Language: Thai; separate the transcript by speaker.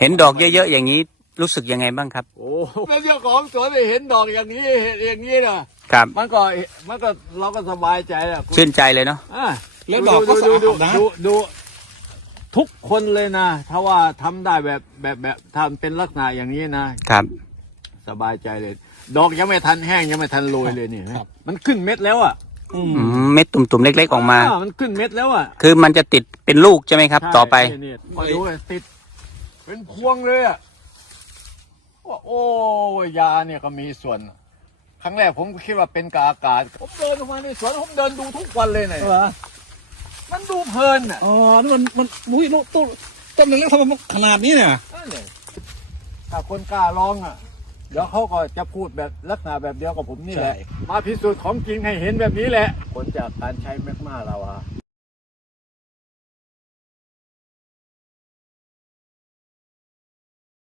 Speaker 1: เห็นดอกเยอะๆอย่างนี้รู้สึกยังไงบ้างครับ
Speaker 2: โอ้เป็นเจ้าของสวนได้เห็นดอกอย่างนี้เห็นอย่างนี้นะครับ มันก็มันก็เราก็สบายใจอะคุณ
Speaker 1: ชื่นใจเลยเนาะ
Speaker 2: อะ
Speaker 3: แล้วดอกก็
Speaker 2: ดู
Speaker 3: สะ
Speaker 2: ดู
Speaker 3: อาดนะ
Speaker 2: ดูดูทุกคนเลยนะ ถ้าว่าทำได้แบบแบบแบบทำเป็นลักษณะอย่างนี้นะ
Speaker 1: ครับ
Speaker 2: สบายใจเลย ดอกยังไม่ทันแห้งยังไม่ทันโรยเลยนี่มันขึ้นเม็ดแล้วอะ
Speaker 3: อืม
Speaker 1: อืมเม็ดตุ่มๆเล็ก ๆออกมา
Speaker 2: อ่มันขึ้นเม็ดแล้วอะ
Speaker 1: คือมันจะติดเป็นลูกใช่ไหมครับ
Speaker 2: ใช่
Speaker 1: ต่อไป
Speaker 2: นี่นี่มาดูเลยติด เป็นพวงเลยอะว่าโอ้ยาเนี่ยก็มีส่วน ครั้งแรกผมก็คิดว่าเป็นกาอากาศ ผมเดินออกมาในสวนผมเดินดูทุกวันเลยเนี่ย
Speaker 3: เหรอ
Speaker 2: มันดูเพลินอะ
Speaker 3: อ๋อนี่มันมันอุ้ยลูกต้นต้นเล็กๆทำไมมันขนาดนี้เนี่ย
Speaker 2: นั่นเลยถ้าคนกล้าลองอะ เดี๋ยวเขาก็จะพูดแบบลักษณะแบบเดียวกับผมนี่แหละ มาพิสูจน์ของจริงให้เห็นแบบนี้แหละ ผลจากการใช้แมกมาเราอะ